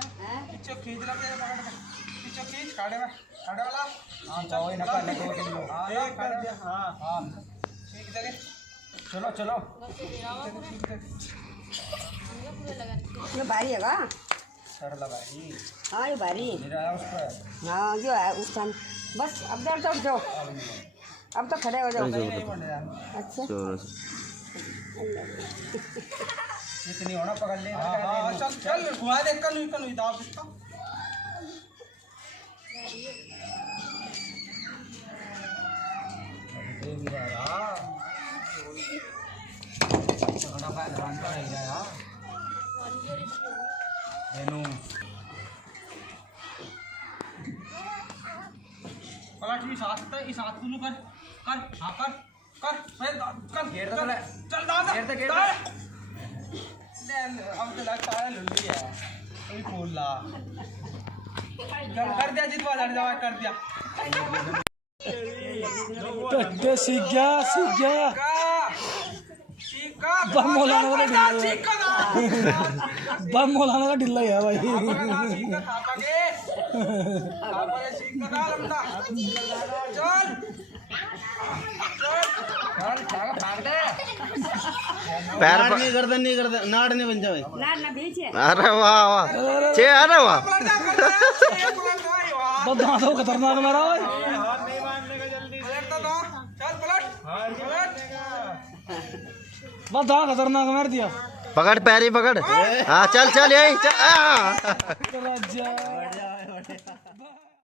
पीछे खींच रहा है, पीछे खींच काढ़े वाला। हाँ जाओ ना करने को किलो। एक कर दिया। हाँ ठीक है, चलो चलो। ये भारी है का? सर लगाई। हाँ ये भारी। मेरा उस पर। हाँ जो है उस टाइम बस अब जाओ जाओ, अब तो खड़े हो जाओ। नहीं बन रहा। अच्छा इतनी होना पकड़ ले। हाँ चल चल घुमा दे, कनु कनु दाब इसका। पलट भी साथ तो इस हाथ को कर कर। हाँ कर कर कर घेर दे। चल दाब घेर दे। अब तो लगता है लुल्ली है कोई बोल ला। कर दिया जितवा जावा कर दिया। टट्टे सीख गया बम मौलाना का ढिल्ला बम मौलाना का ढिल्ला है भाई। पैर नहीं करता नाड़ नहीं बन जाए। ना बीच है। अरे वाह वाह चे अरे वाह तो दांतों खतरनाक मेरा भाई। बस दांत खतरनाक मार दिया। पकड़ पैरी पकड़। हाँ चल चल यही चल। चल